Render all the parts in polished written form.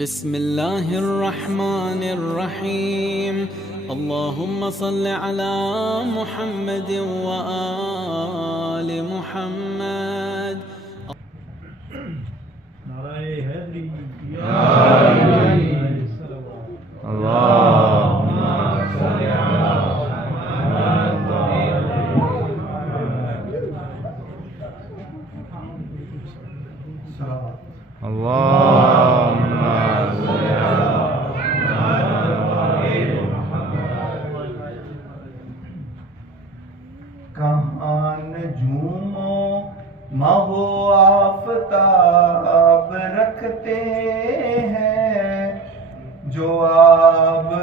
بسم الله الرحمن الرحيم. اللهم صل على محمد وآل محمد. اللهم صل على اللهم صل على کہاں نجوموں مہو آفتاب رکھتے ہیں جو آب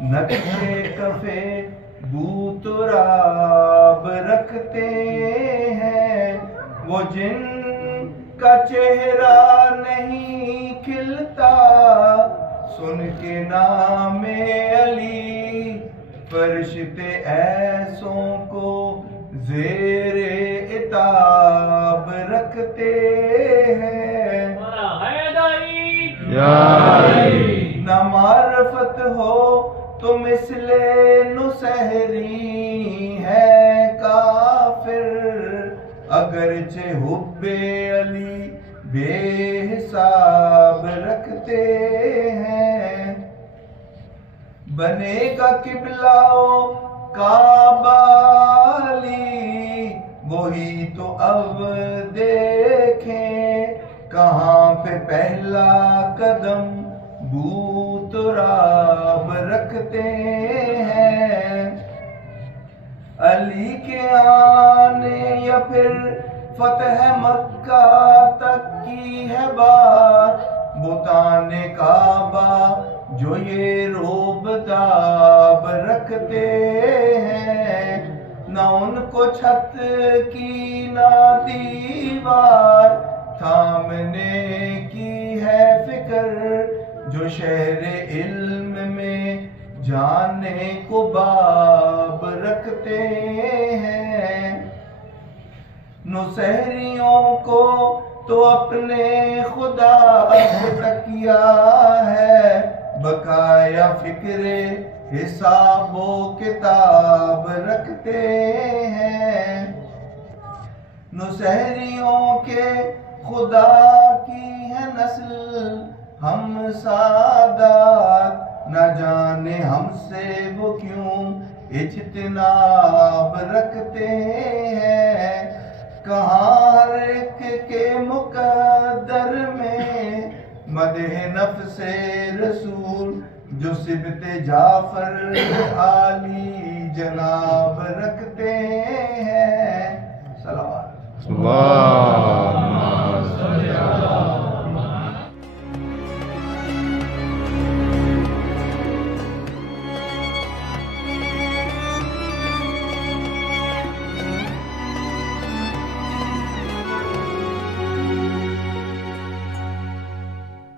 نقشے کفے بو تراب رکھتے ہیں، وہ جن کا چہرہ نہیں کھلتا سن کے نام علی فرشتے ایسوں کو زیر عتاب رکھتے ہیں۔ نہ معرفت ہو تو مثل نسہری ہے کافر، اگرچہ حب علی بے حساب رکھتے ہیں۔ بنے گا قبلہ و کعبہ علی، وہی تو اب دیکھیں کہاں پہ پہلا قدم بو تراب رکھتے ہیں۔ علی کے آنے یا پھر فتح مکہ تک کی ہے بات، بتان کعبہ جو یہ روب داب رکھتے ہیں، نہ ان کو چھت کی نہ دیوار تھامنے کی ہے فکر، جو شہر علم میں جانے کو باب رکھتے ہیں۔ نسہریوں کو تو اپنے خدا سے تکیہ ہے، بقایا فکر حساب و کتاب رکھتے ہیں۔ نسہریوں کے خدا کی ہے نسل ہم سادات، نہ جانے ہم سے وہ کیوں اجتناب رکھتے ہیں۔ کہاں ہر ایک کے مقدر میں مدح نفس رسول، جو سبت جعفر عالی جناب رکھتے ہیں۔ صلوات